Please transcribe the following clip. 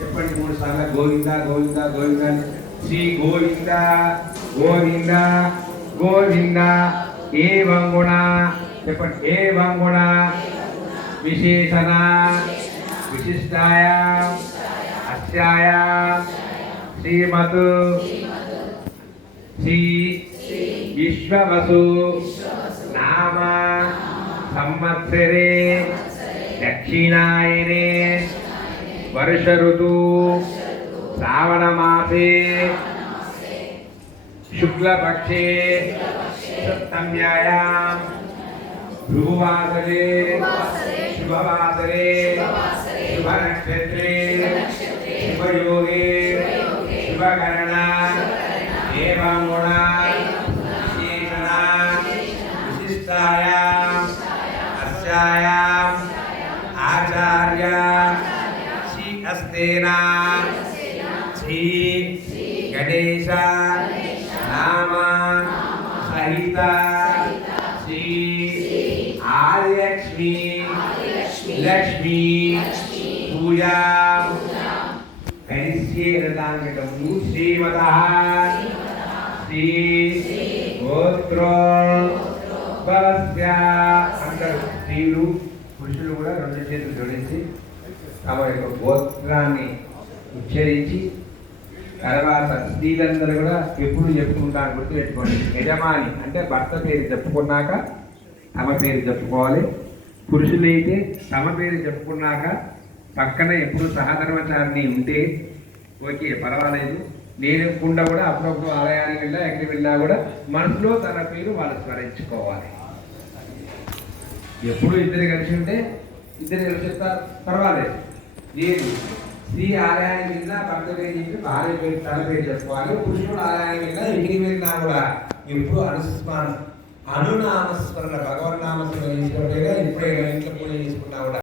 చెప్పండి 3 సార్లు గోవింద గోవింద గోవింద. శ్రీ గోవింద గోవింద గోవింద. ఏవం గుణ చెప్పండి. ఏవం గుణ విశేషణ విశిష్టాయ అస్యాయ శ్రీమత్ శ్రీ విశ్వవసు నామ సంవత్సరే దక్షిణాయనే వర్ష ఋతు శ్రావణ మాసే శుక్లపక్షే సప్తమ్యాయాం భృగువాసరే శుభవాసరే శుభనక్షత్రే శుభయోగే శుభకరణ ఏవం గుణ విశేషణ విశిష్టాయాం అస్యాయాం ఆచార్య శ్రీ హస్తేనా శ్రీ గణేశ నామ సహిత శ్రీ ఆదిలక్ష్మి లక్ష్మి పూజా కరిష్యేదాంగము శ్రీమతః శ్రీ గోత్రోద్భవస్య అంటారు. స్త్రీలు పురుషులు కూడా 2 చేతులు జోడించి తమ యొక్క గోత్రాన్ని ఉచ్చరించి తర్వాత స్త్రీలందరూ కూడా ఎప్పుడు చెప్పుకుంటారు గుర్తుపెట్టుకోండి. యజమాని అంటే భర్త పేరు చెప్పుకున్నాక తమ పేరు చెప్పుకోవాలి. పురుషులైతే తమ పేరు చెప్పుకున్నాక పక్కన ఎప్పుడు సహధర్మచారిని ఉంటే ఓకే పర్వాలేదు. నేను కుండా కూడా అప్పుడప్పుడు ఆలయానికి వెళ్ళా ఎక్కడికి వెళ్ళినా కూడా మనసులో తన పేరు వాళ్ళు స్మరించుకోవాలి. ఎప్పుడు ఇద్దరు కలిసి ఉంటే ఇద్దరు కలిసి చెప్తారు పర్వాలేదు. లేదు స్త్రీ ఆలయానికి వెళ్ళినా భర్త పేరు చెప్పి భార్య పేరు తన పేరు చెప్పుకోవాలి. పురుషుడు ఆలయానికి వెళ్ళినా ఇంటికి వెళ్ళినా కూడా ఎప్పుడు అనునామస్మరణ